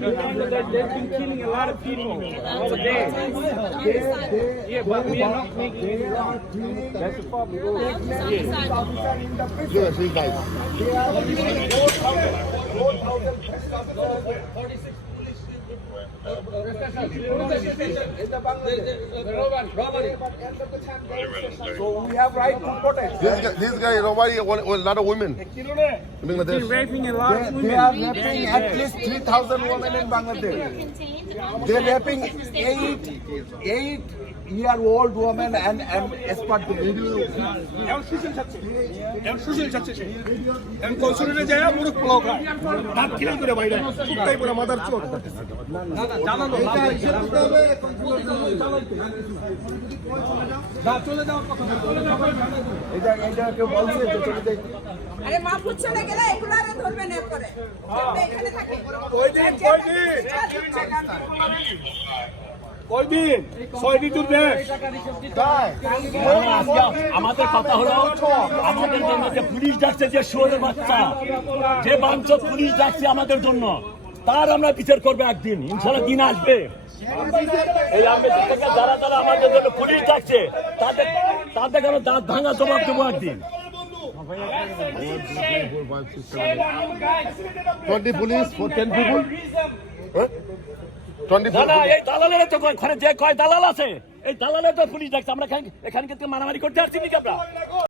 They've been killing a lot of people over there. Yeah, but we are not making it wrong. That's the problem. Yeah. Yes, guys. 4,000, So we have right to protest. This guy, this guy robbery a lot of women. He's Bangladesh. raping a lot They, of they are raping at least 3,000 women in Bangladesh. They're raping eight, eight year old woman and, and expert এখন সুশীল যাচ্ছে এখন সুশীল যাচ্ছে সে এখন কৌশলে যায় মুরুখ পোলাও খায় দাঁত খিলাল করে বাইরে কুত্তাই পুরো মাথার চোট এটা এটা কেউ বলছে তো চলে যাই। আরে মাহফুজ চলে গেলে এগুলো আরে ধরবে না করে এখানে থাকে। ওই দিন ওই দিন ওই দিন ছয় দিন আমাদের কথা হলো আমাদের জন্য যে পুলিশ ডাকছে যে শোয়ের বাচ্চা যে বাঞ্চ পুলিশ ডাকছে আমাদের জন্য। তার আমরা বিচার করব একদিন। ইনশাল্লাহ দিন আসবে। এই আম্বেদকর থেকে যারা যারা আমাদের জন্য পুলিশ ডাকছে তাদের তাদের কেন দাঁত ভাঙা জবাব দেবো একদিন। People. এই দালালের তো যে কয় দালাল আছে এই দালালের তো পুলিশ ডাকছে। আমরা এখানে মারামারি করতে আসছি নাকি আমরা?